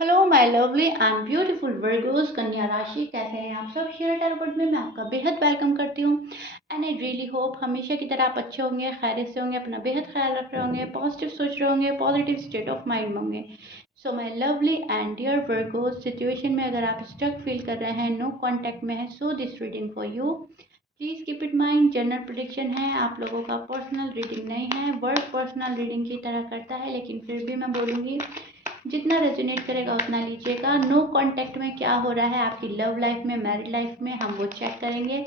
Hello my lovely and beautiful Virgo's कन्या राशि, कैसे हैं आप सब। शेयर टैरोट में मैं आपका बेहद वेलकम करती हूँ एंड आई रियली होप हमेशा की तरह आप अच्छे होंगे, खैरियत से होंगे, अपना बेहद ख्याल रख रहे होंगे, पॉजिटिव सोच रहे होंगे, पॉजिटिव स्टेट ऑफ माइंड में होंगे। So my lovely and dear Virgos, situation में अगर आप स्टक फील कर रहे हैं, नो कॉन्टैक्ट में है, so this reading for you. Please keep it mind, general prediction है, आप लोगों का पर्सनल रीडिंग नहीं है। वर्ड पर्सनल रीडिंग की तरह करता है, लेकिन फिर भी मैं बोलूँगी जितना रेजोनेट करेगा उतना लीजिएगा। नो कांटेक्ट में क्या हो रहा है आपकी लव लाइफ में, मैरिड लाइफ में, हम वो चेक करेंगे।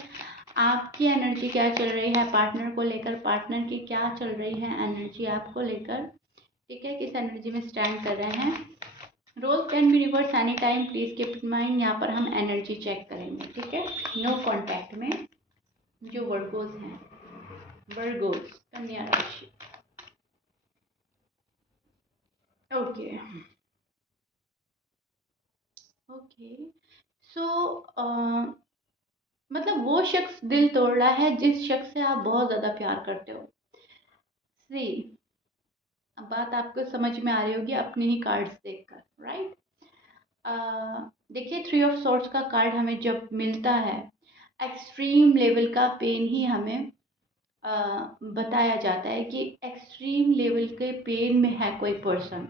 आपकी एनर्जी क्या चल रही है पार्टनर को लेकर, पार्टनर की क्या चल रही है एनर्जी आपको लेकर, ठीक है, किस एनर्जी में स्टैंड कर रहे हैं। Role can be reverse any time, please keep in mind. यहाँ पर हम एनर्जी चेक करेंगे, ठीक है। नो कॉन्टैक्ट में जो वर्गोज हैं, वर्गोज कन्या राशि, ओके ओके। सो मतलब वो शख्स दिल तोड़ रहा है जिस शख्स से आप बहुत ज़्यादा प्यार करते हो। सी, अब बात आपको समझ में आ रही होगी अपने ही कार्ड्स देखकर, राइट। देखिए, थ्री ऑफ सॉर्ड्स का कार्ड हमें जब मिलता है, एक्सट्रीम लेवल का पेन ही हमें बताया जाता है कि एक्सट्रीम लेवल के पेन में है कोई पर्सन।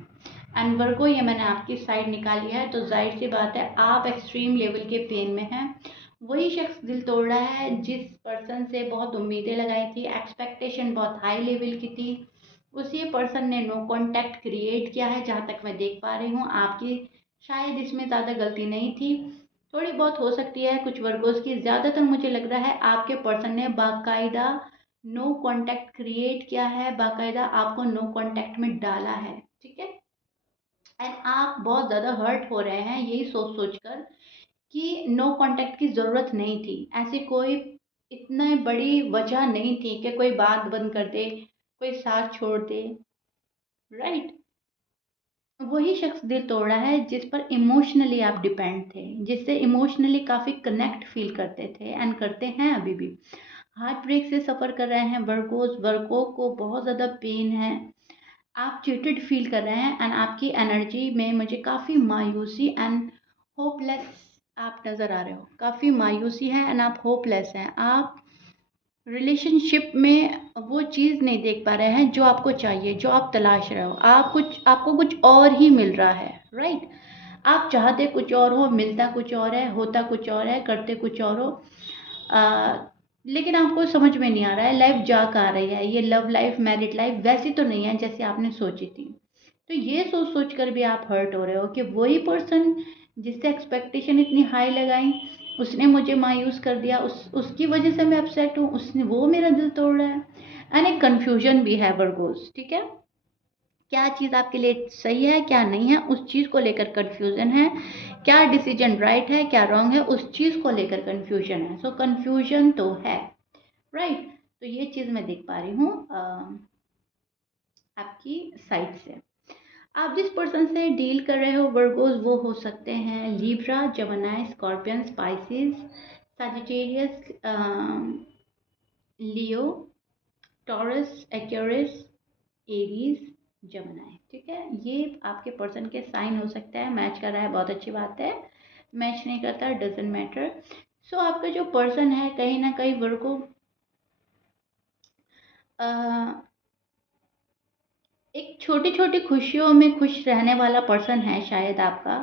एंड वर्गो, ये मैंने आपकी साइड निकाली है, तो जाहिर सी बात है आप एक्सट्रीम लेवल के पेन में हैं। वही शख्स दिल तोड़ रहा है जिस पर्सन से बहुत उम्मीदें लगाई थी, एक्सपेक्टेशन बहुत हाई लेवल की थी। उसी पर्सन ने नो कांटेक्ट क्रिएट किया है, जहाँ तक मैं देख पा रही हूँ। आपकी शायद इसमें ज़्यादा गलती नहीं थी, थोड़ी बहुत हो सकती है कुछ वर्गों की, ज़्यादातर मुझे लग रहा है आपके पर्सन ने बाकायदा नो कांटेक्ट क्रिएट किया है, बाकायदा आपको नो कांटेक्ट में डाला है, ठीक है। एंड आप बहुत ज़्यादा हर्ट हो रहे हैं यही सोच सोच कर कि नो कांटेक्ट की ज़रूरत नहीं थी, ऐसी कोई इतनी बड़ी वजह नहीं थी कि कोई बात बंद कर दे, कोई साथ छोड़ दे, राइट। वही शख्स दिल तोड़ा है जिस पर इमोशनली आप डिपेंड थे, जिससे इमोशनली काफ़ी कनेक्ट फील करते थे एंड करते हैं अभी भी। हार्ट ब्रेक से सफ़र कर रहे हैं वर्गोस, वर्गो को बहुत ज़्यादा पेन है, आप चीटेड फील कर रहे हैं एंड आपकी एनर्जी में मुझे काफ़ी मायूसी एंड होपलेस आप नज़र आ रहे हो। काफ़ी मायूसी है एंड आप होपलेस हैं। आप रिलेशनशिप में वो चीज़ नहीं देख पा रहे हैं जो आपको चाहिए, जो आप तलाश रहे हो। आपको कुछ और ही मिल रहा है, राइट। आप चाहते कुछ और हो, मिलता कुछ और है, होता कुछ और है, करते कुछ और हो। आ, लेकिन आपको समझ में नहीं आ रहा है लाइफ जा कहाँ रही है। ये लव लाइफ, मैरिड लाइफ वैसी तो नहीं है जैसे आपने सोची थी। तो ये सोच सोच कर भी आप हर्ट हो रहे हो कि वही पर्सन जिससे एक्सपेक्टेशन इतनी हाई लगाई, उसने मुझे मायूस कर दिया, उसकी वजह से मैं अपसेट हूँ, उसने वो मेरा दिल तोड़ रहा है। एंड एक कन्फ्यूजन भी है वर्गोस, ठीक है। क्या चीज़ आपके लिए सही है, क्या नहीं है, उस चीज़ को लेकर कन्फ्यूजन है। क्या डिसीजन राइट है, क्या रॉन्ग है, उस चीज़ को लेकर कन्फ्यूजन है। सो कन्फ्यूजन तो है, राइट। तो ये चीज़ मैं देख पा रही हूँ आपकी साइड से। आप जिस पर्सन से डील कर रहे हो वर्गोस, वो हो सकते हैं Libra, Gemini, Scorpion, Pisces, Sagittarius, Leo, Taurus, Aquarius, Aries, Gemini, ठीक है। ये आपके पर्सन के साइन हो सकता है। मैच कर रहा है, बहुत अच्छी बात है। मैच नहीं करता, डजेंट मैटर। सो आपका जो पर्सन है कहीं ना कहीं वर्गो एक छोटी छोटी खुशियों में खुश रहने वाला पर्सन है शायद आपका।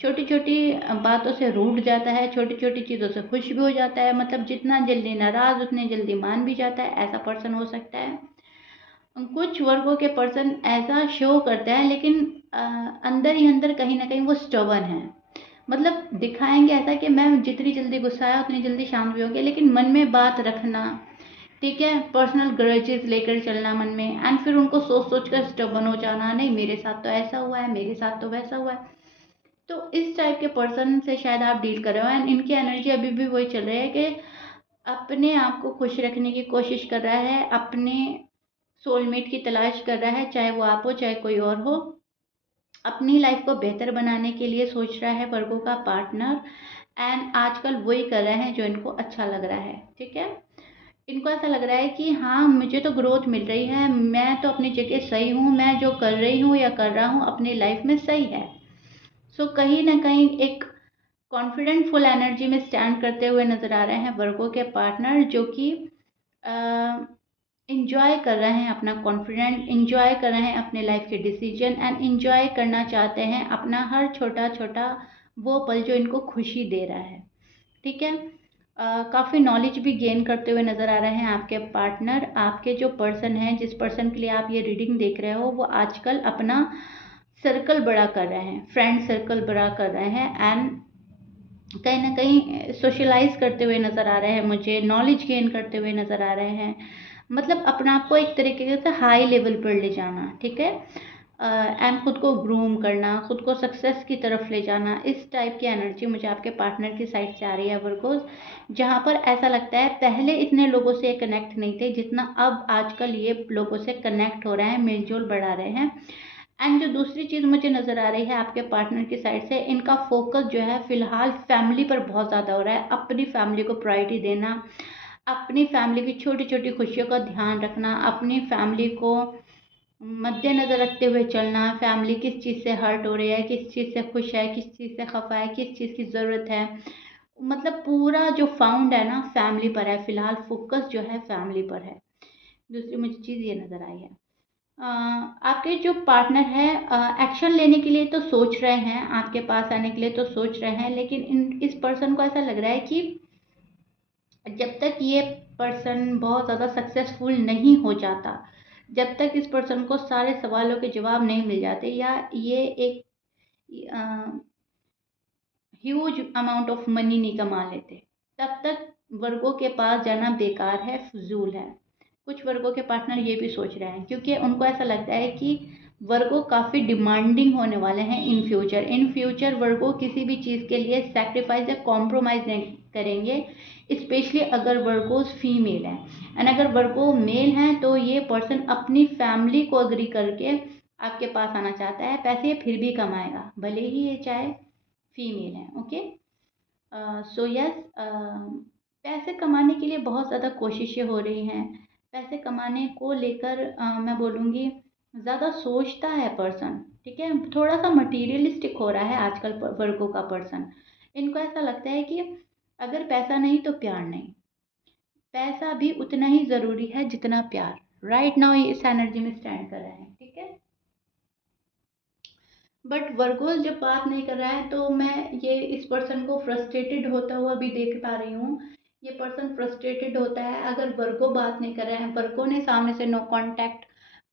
छोटी छोटी बातों से रूठ जाता है, छोटी छोटी चीज़ों से खुश भी हो जाता है, मतलब जितना जल्दी नाराज़ उतने जल्दी मान भी जाता है, ऐसा पर्सन हो सकता है। कुछ वर्गों के पर्सन ऐसा शो करते हैं, लेकिन अंदर ही अंदर कहीं ना कहीं वो स्टबर्न है। मतलब दिखाएंगे ऐसा कि मैं जितनी जल्दी गुस्सा आया उतनी जल्दी शांत भी हो गया, लेकिन मन में बात रखना, ठीक है, पर्सनल ग्रजेस लेकर चलना मन में, एंड फिर उनको सोच सोच कर स्टबर्न हो जाना, नहीं मेरे साथ तो ऐसा हुआ है, मेरे साथ तो वैसा हुआ है। तो इस टाइप के पर्सन से शायद आप डील कर रहे हो एंड इनकी एनर्जी अभी भी वही चल रही है कि अपने आप को खुश रखने की कोशिश कर रहा है, अपने सोलमेट की तलाश कर रहा है, चाहे वो आप हो चाहे कोई और हो। अपनी लाइफ को बेहतर बनाने के लिए सोच रहा है वर्गों का पार्टनर, एंड आजकल वही कर रहे हैं जो इनको अच्छा लग रहा है, ठीक है। इनको ऐसा लग रहा है कि हाँ मुझे तो ग्रोथ मिल रही है, मैं तो अपनी जगह सही हूँ, मैं जो कर रही हूँ या कर रहा हूँ अपनी लाइफ में सही है। सो कहीं ना कहीं एक कॉन्फिडेंट फुल एनर्जी में स्टैंड करते हुए नज़र आ रहे हैं वर्गो के पार्टनर, जो कि इंजॉय कर रहे हैं अपना कॉन्फिडेंट, इंजॉय कर रहे हैं अपने लाइफ के डिसीजन, एंड इंजॉय करना चाहते हैं अपना हर छोटा छोटा वो पल जो इनको खुशी दे रहा है। ठीक है। काफ़ी नॉलेज भी गेन करते हुए नज़र आ रहे हैं आपके पार्टनर। आपके जो पर्सन हैं, जिस पर्सन के लिए आप ये रीडिंग देख रहे हो, वो आजकल अपना सर्कल बड़ा कर रहे हैं, फ्रेंड सर्कल बड़ा कर रहे हैं, एंड कहीं ना कहीं सोशलाइज करते हुए नज़र आ रहे हैं, मुझे नॉलेज गेन करते हुए नज़र आ रहे हैं। मतलब अपना आप को एक तरीके से हाई लेवल पर ले जाना, ठीक है, एंड खुद को ग्रूम करना, खुद को सक्सेस की तरफ ले जाना, इस टाइप की एनर्जी मुझे आपके पार्टनर की साइड से आ रही है वर्गोस। जहाँ पर ऐसा लगता है पहले इतने लोगों से कनेक्ट नहीं थे जितना अब आजकल ये लोगों से कनेक्ट हो रहे हैं, मेलजोल बढ़ा रहे हैं। एंड जो दूसरी चीज़ मुझे नज़र आ रही है आपके पार्टनर की साइड से, इनका फोकस जो है फिलहाल फैमिली पर बहुत ज़्यादा हो रहा है। अपनी फैमिली को प्रायोरिटी देना, अपनी फैमिली की छोटी छोटी खुशियों का ध्यान रखना, अपनी फैमिली को मद्देनज़र रखते हुए चलना, फैमिली किस चीज़ से हर्ट हो रही है, किस चीज़ से खुश है, किस चीज़ से खफा है, किस चीज़ की ज़रूरत है। मतलब पूरा जो फाउंड है ना फैमिली पर है, फिलहाल फोकस जो है फैमिली पर है। दूसरी मुझे चीज़ ये नज़र आई है, आपके जो पार्टनर है एक्शन लेने के लिए तो सोच रहे हैं, आपके पास आने के लिए तो सोच रहे हैं, लेकिन इस पर्सन को ऐसा लग रहा है कि जब तक ये पर्सन बहुत ज़्यादा सक्सेसफुल नहीं हो जाता, जब तक इस पर्सन को सारे सवालों के जवाब नहीं मिल जाते, या ये एक ह्यूज अमाउंट ऑफ मनी नहीं कमा लेते, तब तक वर्गों के पास जाना बेकार है, फजूल है। कुछ वर्गों के पार्टनर ये भी सोच रहे हैं, क्योंकि उनको ऐसा लगता है कि वर्गो काफ़ी डिमांडिंग होने वाले हैं इन फ्यूचर। इन फ्यूचर वर्गो किसी भी चीज़ के लिए सेक्रीफाइस या कॉम्प्रोमाइज़ नहीं करेंगे, स्पेशली अगर वर्गोस फीमेल हैं। एंड अगर वर्गो मेल हैं तो ये पर्सन अपनी फैमिली को अग्री करके आपके पास आना चाहता है। पैसे फिर भी कमाएगा, भले ही ये चाहे फीमेल है। ओके, सो यस, पैसे कमाने के लिए बहुत ज़्यादा कोशिशें हो रही हैं। पैसे कमाने को लेकर मैं बोलूँगी ज़्यादा सोचता है पर्सन, ठीक है, थोड़ा सा मटीरियलिस्टिक हो रहा है आजकल वर्गों का पर्सन। इनको ऐसा लगता है कि अगर पैसा नहीं तो प्यार नहीं, पैसा भी उतना ही ज़रूरी है जितना प्यार। राइट नाउ ये इस एनर्जी में स्टैंड कर रहे हैं, ठीक है। बट वर्गोस जब बात नहीं कर रहा है तो मैं ये इस पर्सन को फ्रस्ट्रेटेड होता हुआ भी देख पा रही हूँ। ये पर्सन फ्रस्ट्रेटेड होता है अगर वर्गो बात नहीं कर रहे हैं, वर्गो ने सामने से नो कांटेक्ट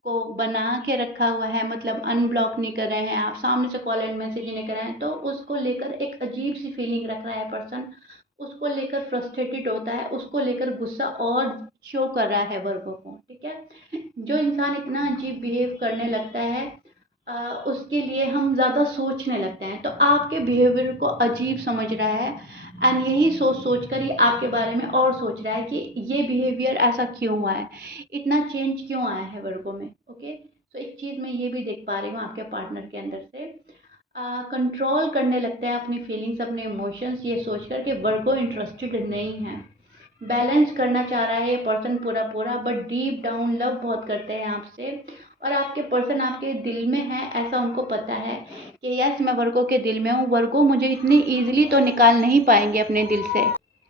को बना के रखा हुआ है, मतलब अनब्लॉक नहीं कर रहे हैं, आप सामने से कॉल एंड मैसेज नहीं कर रहे हैं, तो उसको लेकर एक अजीब सी फीलिंग रख रहा है पर्सन। उसको लेकर फ्रस्ट्रेटेड होता है, उसको लेकर गुस्सा और शो कर रहा है वर्गो को, ठीक है। जो इंसान इतना अजीब बिहेव करने लगता है उसके लिए हम ज़्यादा सोचने लगते हैं, तो आपके बिहेवियर को अजीब समझ रहा है, एंड यही सोच सोच कर ये आपके बारे में और सोच रहा है कि ये बिहेवियर ऐसा क्यों हुआ है, इतना चेंज क्यों आया है वर्गो में। ओके, तो एक चीज़ मैं ये भी देख पा रही हूँ आपके पार्टनर के अंदर से कंट्रोल करने लगते हैं अपनी फीलिंग्स, अपने इमोशंस, ये सोचकर कि वर्गो इंटरेस्टेड नहीं है, बैलेंस करना चाह रहा है ये पर्सन पूरा पूरा, बट डीप डाउन लव बहुत करते हैं आपसे, और आपके पर्सन आपके दिल में है, ऐसा उनको पता है कि यस मैं वर्गो के दिल में हूँ, वर्गो मुझे इतनी ईजिली तो निकाल नहीं पाएंगे अपने दिल से।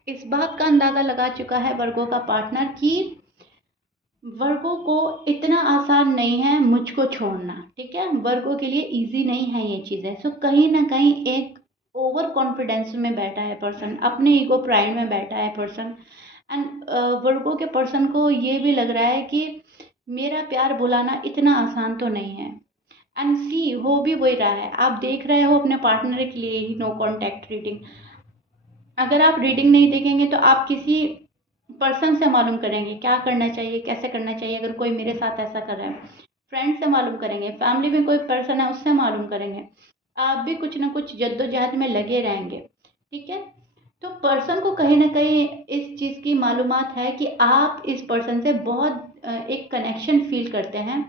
इस बात का अंदाज़ा लगा चुका है वर्गो का पार्टनर कि वर्गो को इतना आसान नहीं है मुझको छोड़ना, ठीक है, वर्गो के लिए इजी नहीं है ये चीज़ें। सो कहीं ना कहीं एक ओवर कॉन्फिडेंस में बैठा है पर्सन, अपने ईगो प्राइड में बैठा है पर्सन, एंड वर्गो के पर्सन को ये भी लग रहा है कि मेरा प्यार भुलाना इतना आसान तो नहीं है। एंड सी हो भी वही रहा है, आप देख रहे हो अपने पार्टनर के लिए ही नो कांटेक्ट रीडिंग। अगर आप रीडिंग नहीं देखेंगे तो आप किसी पर्सन से मालूम करेंगे क्या करना चाहिए, कैसे करना चाहिए, अगर कोई मेरे साथ ऐसा कर रहा है, फ्रेंड से मालूम करेंगे, फैमिली में कोई पर्सन है उससे मालूम करेंगे, आप भी कुछ ना कुछ जद्दोजहद में लगे रहेंगे, ठीक है। तो पर्सन को कहीं ना कहीं इस चीज़ की मालूमात है कि आप इस पर्सन से बहुत एक कनेक्शन फील करते हैं,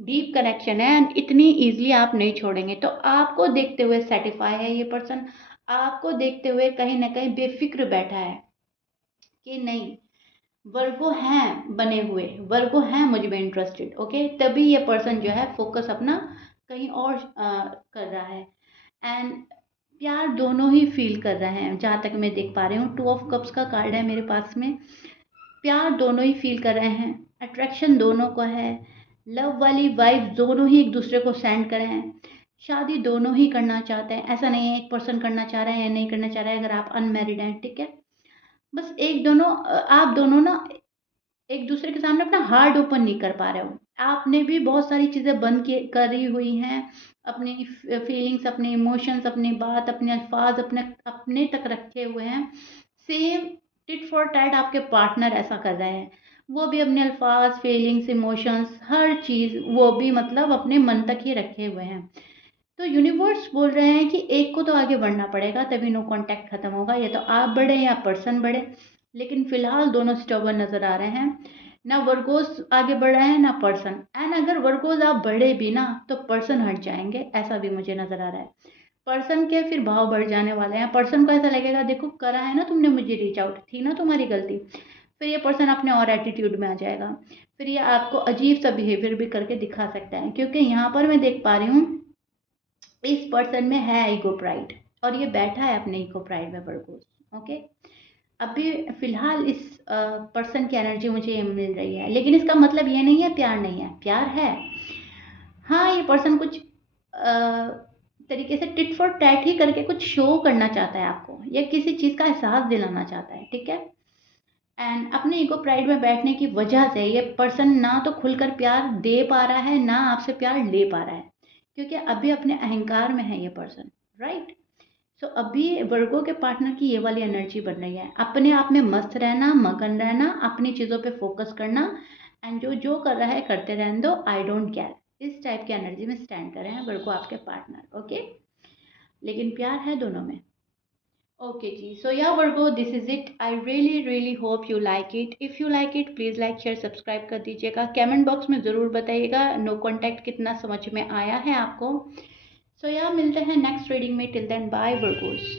डीप कनेक्शन है, एंड इतनी ईजिली आप नहीं छोड़ेंगे। तो आपको देखते हुए सेटिस्फाई है ये पर्सन, आपको देखते हुए कहीं ना कहीं बेफिक्र बैठा है कि नहीं, वर्गो हैं बने हुए, वर्गो हैं मुझ में इंटरेस्टेड। ओके, तभी ये पर्सन जो है फोकस अपना कहीं और कर रहा है। एंड प्यार दोनों ही फील कर रहे हैं, जहाँ तक मैं देख पा रही हूँ। 2 ऑफ कप्स का कार्ड है मेरे पास में। प्यार दोनों ही फील कर रहे हैं, अट्रैक्शन दोनों को है, लव वाली वाइब दोनों ही एक दूसरे को सेंड कर रहे हैं, शादी दोनों ही करना चाहते हैं। ऐसा नहीं है एक पर्सन करना चाह रहा है या नहीं करना चाह रहा है, अगर आप अनमैरिड हैं, ठीक है। बस आप दोनों ना एक दूसरे के सामने अपना हार्ट ओपन नहीं कर पा रहे हो। आपने भी बहुत सारी चीज़ें बंद करी हुई हैं, अपनी फीलिंग्स, अपने इमोशंस, अपनी बात, अपने अल्फाज अपने अपने तक रखे हुए हैं। सेम टिट फॉर टैट आपके पार्टनर ऐसा कर रहे हैं, वो भी अपने अल्फाज, फीलिंग्स, इमोशंस, हर चीज़ वो भी मतलब अपने मन तक ही रखे हुए हैं। तो यूनिवर्स बोल रहे हैं कि एक को तो आगे बढ़ना पड़ेगा, तभी नो कांटेक्ट खत्म होगा। या तो आप बढ़े या पर्सन बढ़े, लेकिन फिलहाल दोनों स्टबर्न नजर आ रहे हैं। ना वर्गोस आगे बढ़ रहे हैं ना पर्सन, एंड अगर वर्गोस आप बढ़े भी ना तो पर्सन हट जाएंगे, ऐसा भी मुझे नजर आ रहा है। पर्सन के फिर भाव बढ़ जाने वाले हैं। पर्सन को ऐसा लगेगा, देखो करा है ना तुमने मुझे रीच आउट, थी ना तुम्हारी गलती। फिर ये पर्सन अपने और एटीट्यूड में आ जाएगा, फिर ये आपको अजीब सा बिहेवियर भी करके दिखा सकता है। क्योंकि यहाँ पर मैं देख पा रही हूँ इस पर्सन में है ईगो प्राइड, और ये बैठा है अपने ईगो प्राइड में वर्गोस। ओके, अभी फिलहाल इस पर्सन की एनर्जी मुझे ये मिल रही है, लेकिन इसका मतलब ये नहीं है प्यार नहीं है, प्यार है। हाँ, ये पर्सन कुछ तरीके से टिट फॉर टैट ही करके कुछ शो करना चाहता है आपको, या किसी चीज़ का एहसास दिलाना चाहता है, ठीक है। एंड अपने ईगो प्राइड में बैठने की वजह से ये पर्सन ना तो खुलकर प्यार दे पा रहा है, ना आपसे प्यार ले पा रहा है, क्योंकि अभी अपने अहंकार में है ये पर्सन, राइट। सो अभी वर्गो के पार्टनर की ये वाली एनर्जी बन रही है, अपने आप में मस्त रहना, मगन रहना, अपनी चीज़ों पे फोकस करना, एंड जो जो कर रहा है करते रहने दो, आई डोंट केयर, इस टाइप की एनर्जी में स्टैंड कर रहे हैं वर्गो आपके पार्टनर। ओके, लेकिन प्यार है दोनों में। ओके जी, सो या Virgo, this is it. I really really hope you like it. If you like it please like share subscribe कर दीजिएगा। कमेंट बॉक्स में ज़रूर बताइएगा नो कॉन्टैक्ट कितना समझ में आया है आपको। सो या मिलते हैं नेक्स्ट रीडिंग में। Till then bye Virgo's.